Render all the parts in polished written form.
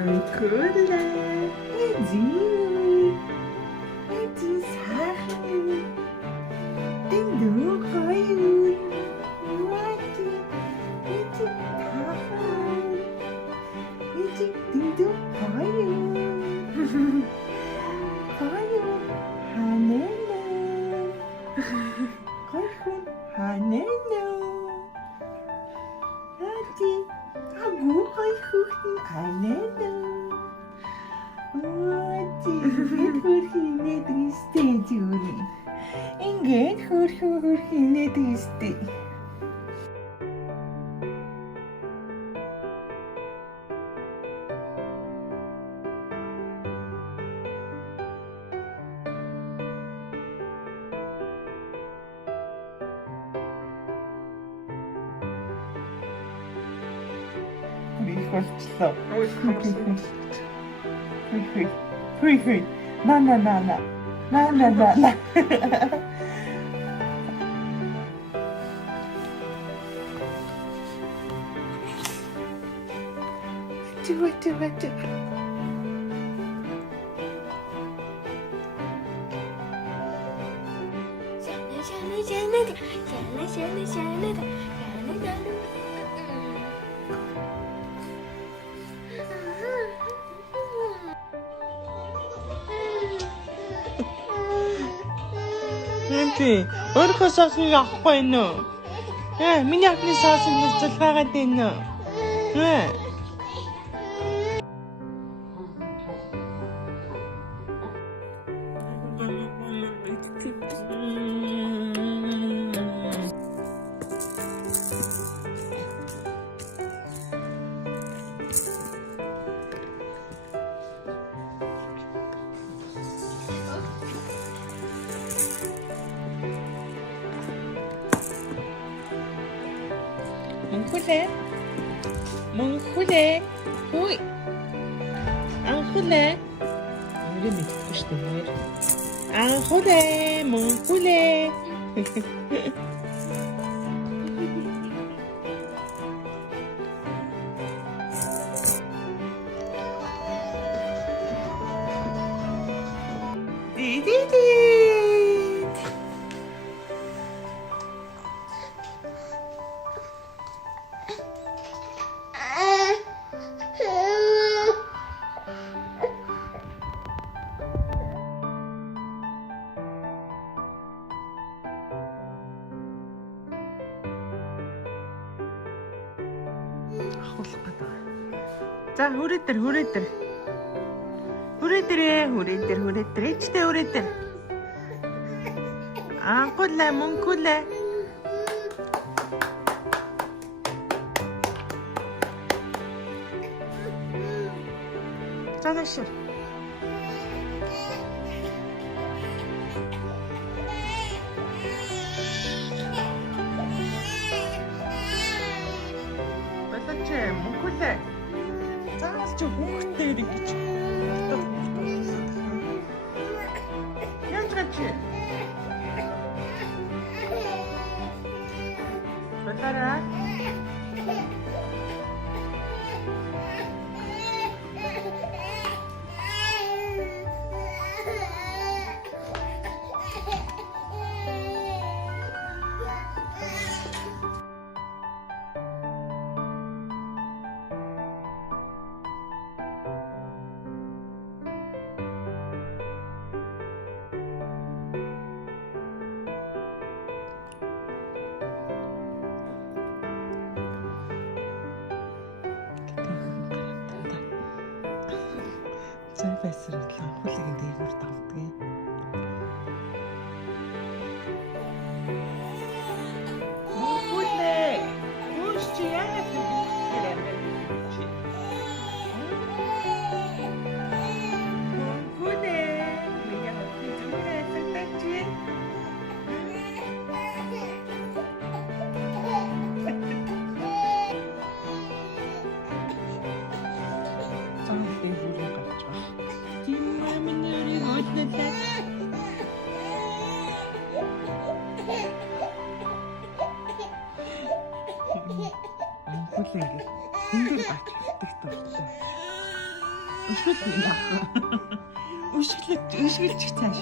Ancora, Edinho, Edinho sarro, Edinho raio, Edinho, Edinho tarro, Edinho raio, raio, hanena, raio, hanena, Edinho, agu raio, hanena. Inget hurhine triste Juri. Inget hurhine triste. 우리 벌써. 휘휘 나나나나 나나나나 쭈쭈쭈쭈 Nanti, baru kau sasin apa ini? Minyak ni sasin ni terlalu tinggi. Mengkule, hui, angkule, öyle mi tutmuştum hayır? Angkule, mengkule. Di di di. 자, 후리들 이치대 후리들 아 꿀래 뭉꿀래 Танашир. Болооч мөнхөлөө. Заавал ч хүүхдтэй гэж. Яаж гэж? Болоорой. Зай байсрал анхуулагын дээгүүр давдгийг. Мөнхөлөө. Үуш чи яагаад тэр чи? Мөнхөлөө. Миний хатны зүрээ сэтгчи. Анхуулаа ингэ эндэр бач хитэх дуртай. Өшгөл яах вэ? Өшгөлж цааш.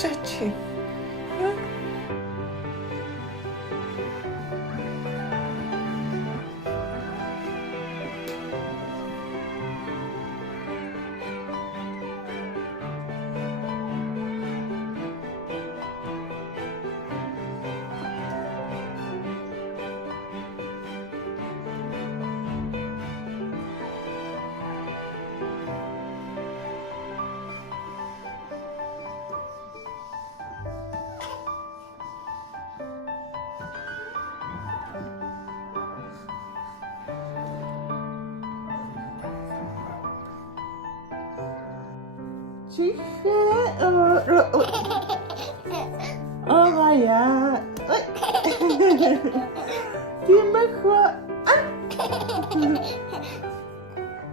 Чачи. Огая. Тимэхо.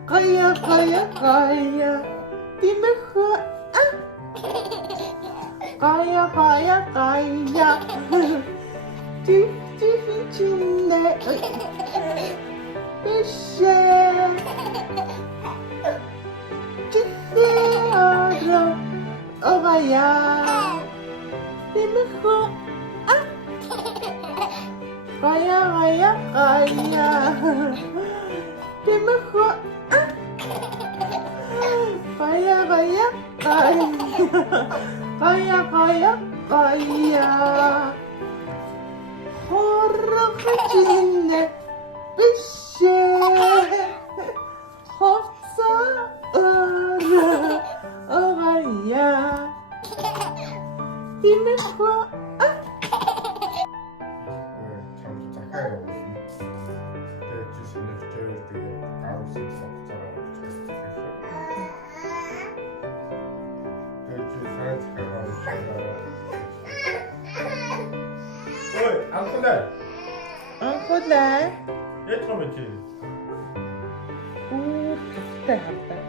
Гая. Тимэхо. Гая. Чинне. Ише. Огая. Тимэхо. Гая. Тимэхо. Гая. Хорхочинне. Бише. Хоца. Огая. Тимэхо. Ой, анхулаа. Яаж юм бэ чи? Тавтай хавтай.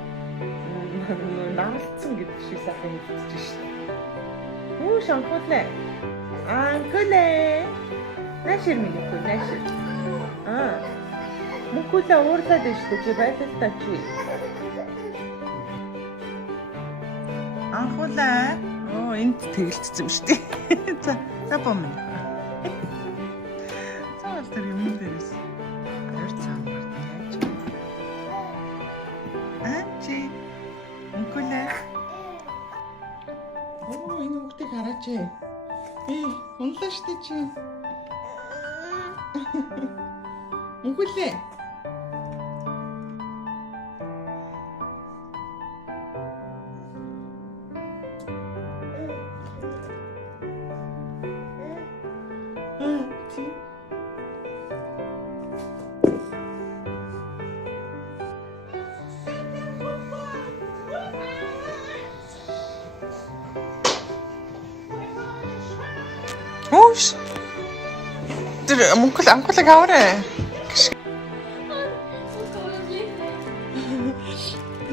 Наалцсан гэдэг шиг сайхан хэлчихэж шээ. Анхулаа. Наашир миний хөө наашир. Мөнхөлөө уурлаад байна шүү дээ. Чи байлаа та чи. Анхулаа. Энд тэгэлцсэн юм шүү дээ. За бом. Цаал тэр юм дээрээс. Хоёр цаан гардаг яаж. Чи мөнхөлөө. чи. Унлаа штэ чи. Үгүлээ. Ти. Ош. Тэр Монгол анхуулаг аваарэ.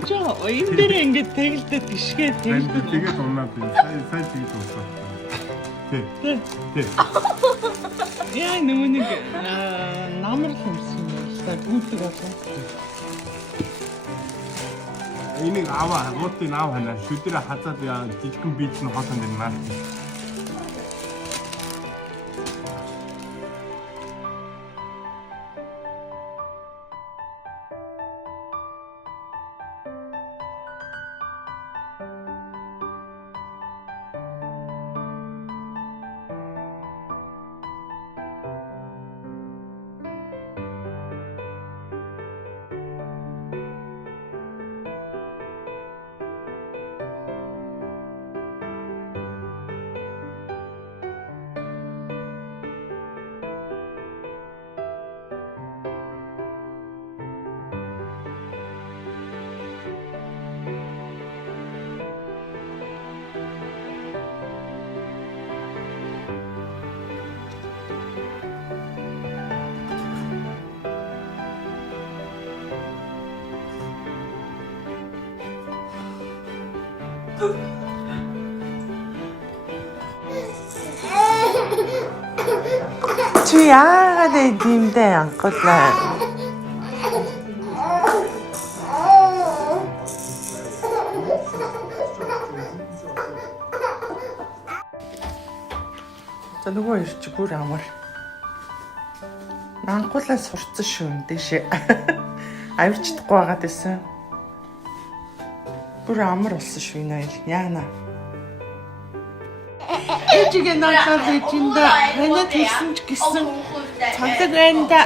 Жоо, энэ дээр ингэж тэгэлдэ тишгээ тэгэлдэ. Тэгээд унаад байна. Сайн тэгээд унаад. Тий. Яа нэг намар юмсан юм байна. Гүйлэг болоо. Энийг аваа, гутыг аав ханаа. Шүдэрэ хазаад жижигхэн биеч нь хоолсон дээр наад. Чи яагаад иймдээ анхуулаа? За нөгөө ирч бүр амар. Анхуулаа сурцсан шүү дэшээ. Авирчдахгүй байгаад байсан. Бүр амар болсон шүү энэ ил. Яана. Эжигээ наасаа зэжиндэ ханаа төрсөн ч гэсэн цандаг байна да.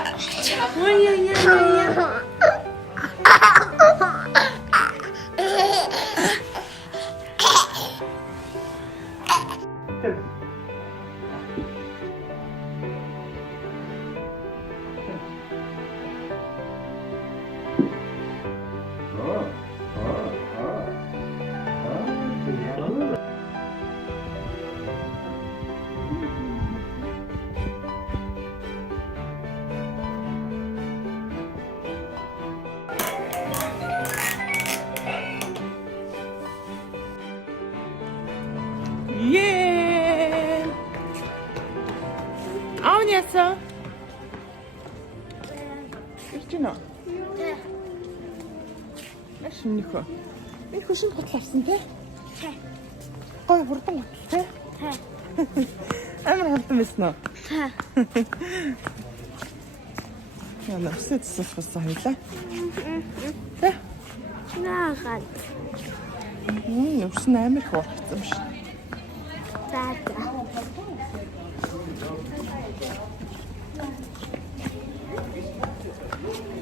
Yeah. 아우니 왔어. 있잖아. Ашимнийхөө. Энэ хөшин готл авсан тий? Тий. Гой хурдан готл тий? Тий. Амар хурдан байсан уу? Тий. Яна өсөж суулгасан хоёлаа. Тий. Наагаад. Өсөн амар их ургацсан юм шиг. За.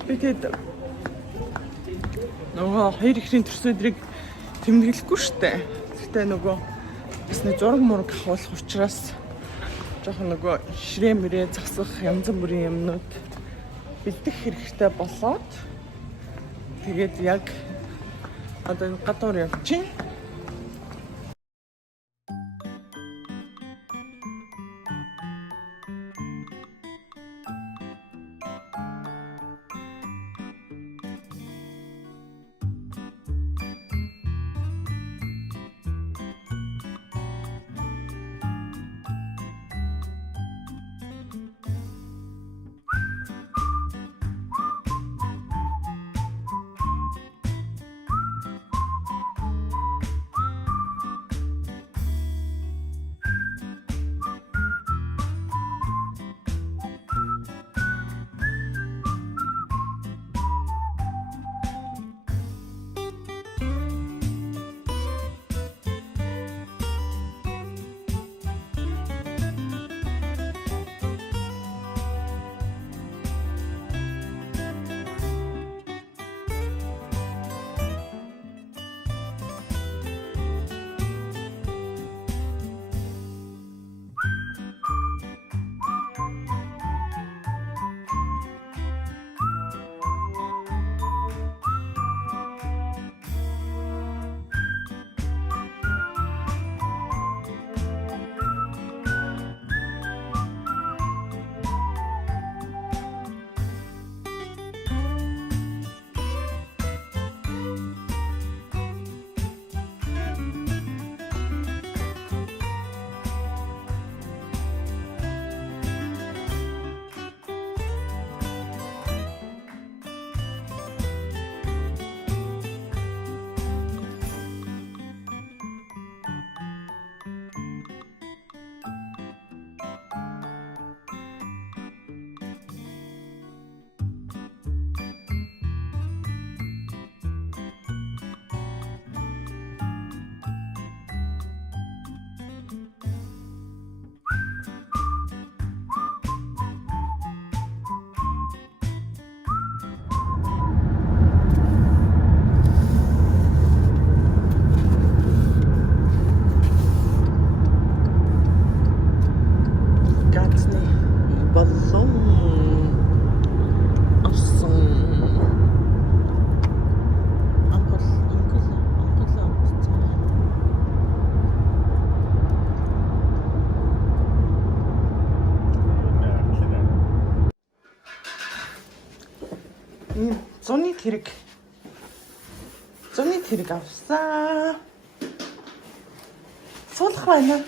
Битэд нөгөө хоёр ихрийн төрсөдрийг тэмдэглэхгүй штэ. Гэхдээ нөгөө бас нэг зураг мураг авах учраас жоохон нөгөө ширээ мөрөө засах янз бүрийн юмнууд бэлдэх хэрэгтэй болоод тэгээд яг одоо энэ гадуур явчих. ганцны болон авсан амгал зуны тэрэг авсан. Суулах байна.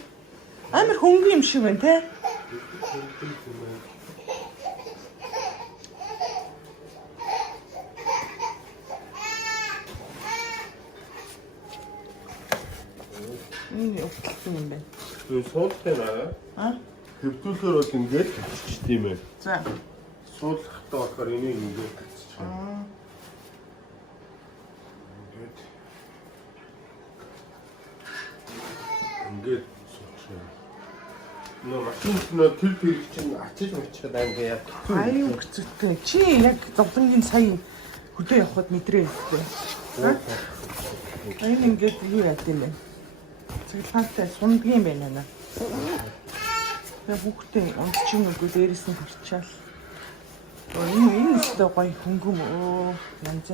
Амар хөнгөн юм шиг байна те. Энэ өвчлөлтөн юм байна. Суулах байна. Хөвтүүлээр бол ингээд тавьчих тийм ээ. За. Суулгахтаа болохоор энийг ингээд тавьчих. Ингээд суулчих. Нөө машин тэр чинь ачиж мочход ангия. Аюу хэцүүтэй. Чи яг зовлонгийн сая хөдөө явахад мэдрээ хэлээ. Энэ ингээд юу яа гэм бэ? Цэглэнтэй сундгийн байна наа. Хүүхдээ унтчих нүггүй дээрээс нь харчаал. Энэ өстой гоё хөнгөм янз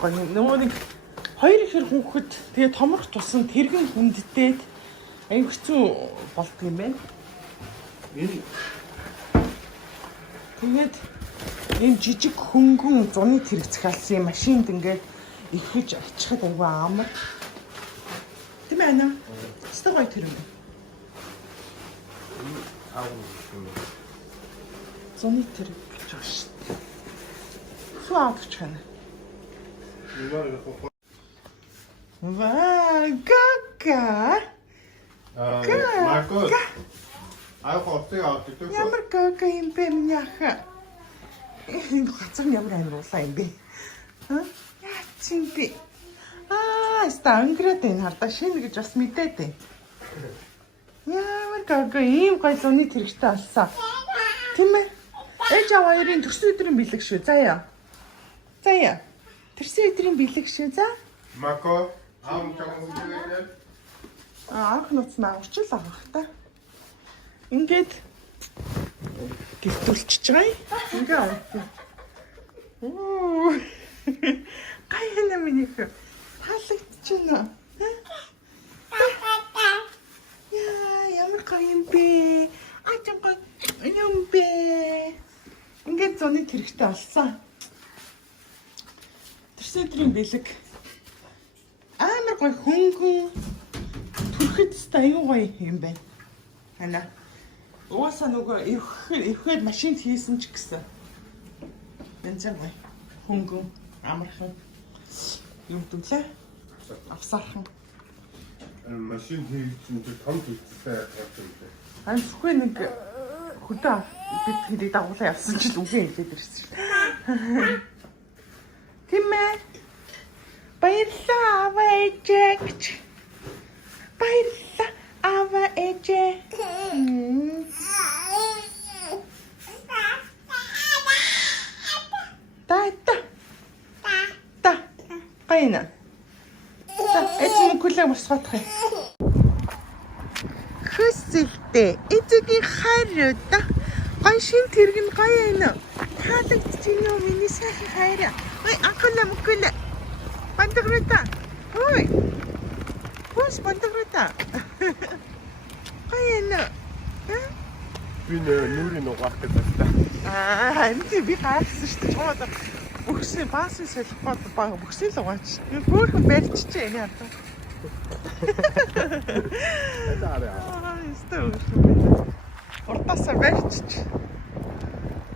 гоё нөгөө нэг хоёр ихэр хүүхэд тэгээ томрох тусан тэргэн хүнддээд аюу хэцүү болдго юм байна. Тэгээд энэ жижиг хөнгөн зуны тэрэг захиалсан машинд ингээд ихэж очихад аюу амар. Тийм ээ наа. Өстой гоё тэр юм. Зуны тэрэг гэж байна шүү дээ. Суу авч хана. Ваа, кака. Марко. Ямар кака юм бэ минийха? Энэ хацар ямар амруулаа юм бэ? Яа чинь би. Анграад энэ хардаа шинэ гэж бас мэдээд байна. Ямар кака ийм гой зуны тэрэгтэй алсаа. Тийм ээ. Ээж аваа хоёрын төрсөн өдрийн бэлэг шүү. Заяа. Төрсөн өдрийн бэлэг шүү. За. Марко, аав чамд хэлээ. Анх нууц нь авчил авах та. Ингээд гэртүүлчихэж байгаа юм. Гайхна минийх. Таалагдчихна. Ямар гоё юм бэ? Ачаа гоё юм бэ? Ингээд зуны тэрэгтэй алсан. Төрсөн өдрийн бэлэг амар гоё хөнгөн түрхэд аюу гоё юм байна. Хана. Уусаа нөгөө эвхээр машинд хийсэн ч гэсэн. Янз бүр хөнгөн амархан юм дүлээ. Авсархан. Машин хийсэн чинь том зүйлсээ явуулсан юм. Ань зөвхөн нэг хөдөө бид хэдий дагуулаа явсан ч л үгүй хэлээд ирсэн шүү дээ. Тийм ээ. Баярлалаа аваа ээжээч. Баярлалаа аваа ээжээ. Та. Гайна. Эцэг мөглөө мосгоох юм. Хөсөлтэй. Эцэгийн хайрууд. Гай шин тэрэг нь гоё юм. Таалагдчихин юу миний сайхан хайраа. Ой, анхлаа мөглөө. Бандаграта. Ой. Хөөс бандаграта. Гоё юм. Би нүрийн угаах гэдэг та. Энд би гайхсан шүү дээ. Чамд бүхсний баасын солиход баг бүхсний л угаач. Хөөхөн барьчихжээ энэ хатаа. Уртасаа барьчих.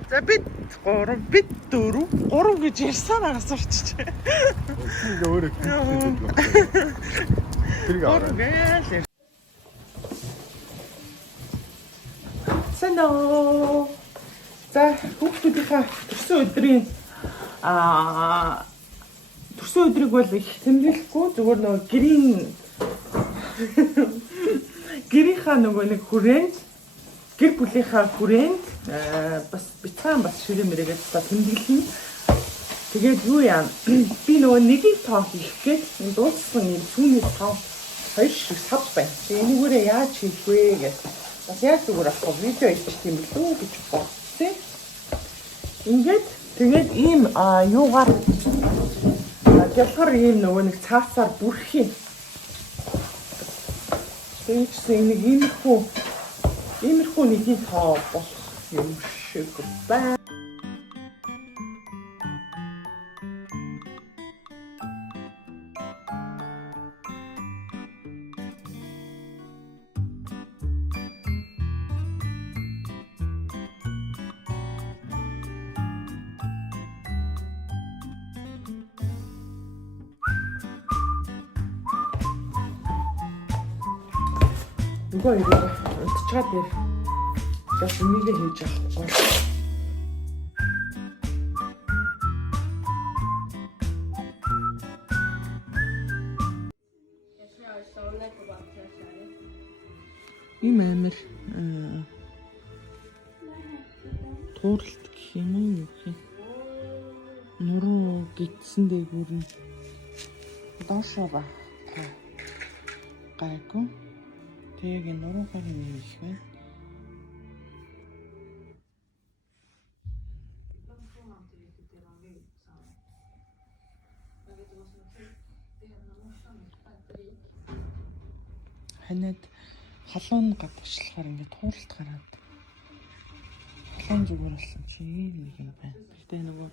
За бид 3 гэж ярьсан агаас орчих. Ингээ өөрөө тэрийг аваа. Сэно. За хүүхдүүдийнхээ төрсөн өдрийг бол их тэмдэглэхгүй зүгээр нөгөө гэрийнхаа нөгөө нэг хүрээнд гэр бүлийнхаа хүрээнд бас бицаан бас ширээ мэрээгээд та тэмдэглэнэ. Тэгээд юу яа би нөгөө нэгийг тоо хийх гээд энэ дууссан юм сүүний тоо хоёр шиг сав байна. Энийгээрээ яаж хийх вэ гэж Бас яаж зүгээр авах вэ? Видео хийж тийм билүү гэж бодсон. Ингээд тэгээд ийм юугаар ялгар ийм нөгөө нэг цаацаар бүрэх юм. Тэгээд нэг иймэрхүү нэгний тоо болох юм шиг байна. Нөгөө ирээ унтчихад дээр бас энийг хийж авахгүй. Ийм амир тууралт гэх юм уу юу гэх юм. Нуруу гидсэн дээгүүр нь доошоо ба. Гайгүй. Тэгээ нуруугаар нь их байна. Ханад халуун гадагшлахаар ингээд тууралт гараад. Халуун зүгээр болсон чи нэг юм байна. Гэтэ нөгөө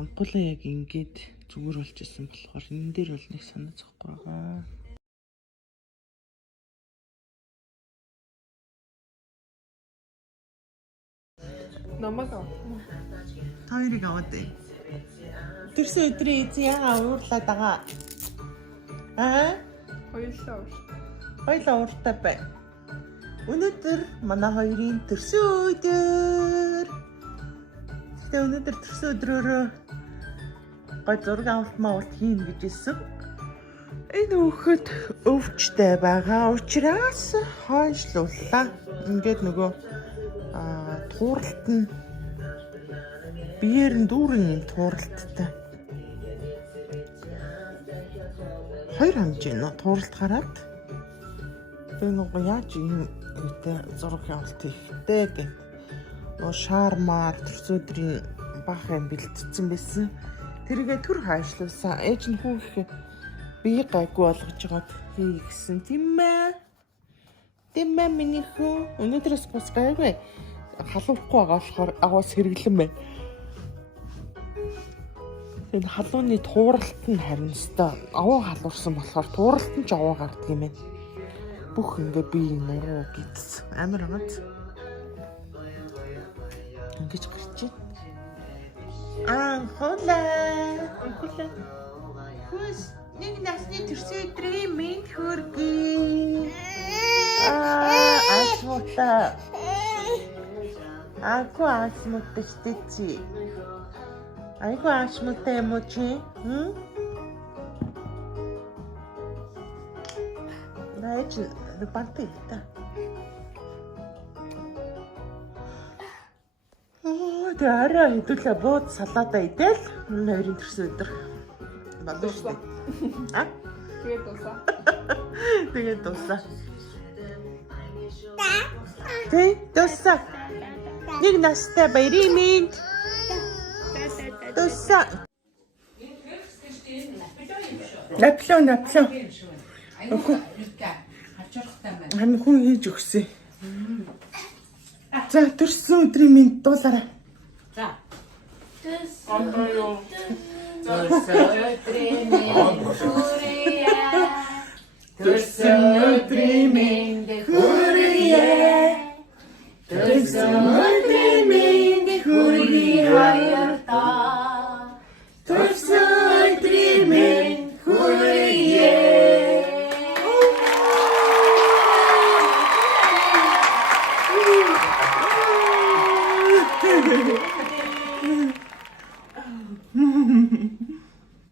анхуулаа яг ингээд зүгээр болж исэн болохоор энэ дээр бол нэг санаа зовхгүй байгаа. Намаг аа. Тойрог аваад ээ. Тэрсэн өдрийн эзэн ягаа уурлаад байгаа. Хоёулаа ууртай бай. Өнөөдөр манай хоёрын төрсөн өдөр. Гэтэ өнөөдөр төрсөн өдрөөрөө гой зураг авалт хийн гэж хэлсэн. Энэ хүүхэд өвчтэй байгаа учраас хойшлууллаа. Ингээд нөгөө тууралт нь биеэр нь дүүрэн юм тууралттай. Хоёр хэмжээ тууралт гараад тэгээ нөгөө яаж юм үүтэй зураг явуулт ихтэй гэх нөгөө шармаар төрсөдрийн бах юм бэлтцсэн байсан. Тэргээ түр хаашлуулсан. Ээж нь хүүх бие гайгүй болгож байгаад хий гэсэн тийм ээ. Тийм ээ миний хүү. Өнөөдрөөс бас гайгүй халуухгүй байгаа болохоор агаас хэрэглэн байна. Энэ халууны тууралт нь харин өстой аваа халуурсан болохоор тууралт нь ч аваа гардаг юм байна. Бүх ингээ би нуруу гидс амар гад. Ингэж гарч байна. Хулаа. Хүс нэг насны төрсөн өдрийн мэд хүргэе. Асуута. Aku asmutta stitchi. Aiku asmutta emoji. Найч репортита. Тэрэ хэдүүлээ бууд салаада идэл. Нойрын төрсөн өдөр. Балуу шүү дээ. Тэгээд дуусаа. Дуусаа. Нэг настай баярын мэнд. Дуусаа. Напло. Харин хүн хийж өгсөн. За төрсөн өдрийн мэнд дуулаарай. За. Төрсөн өдрийн мэнд хүргэе. Төрсөн өдрийн мэнд хүргэе хоёртаа. Төрсөн өдрийн мэнд хүргэе.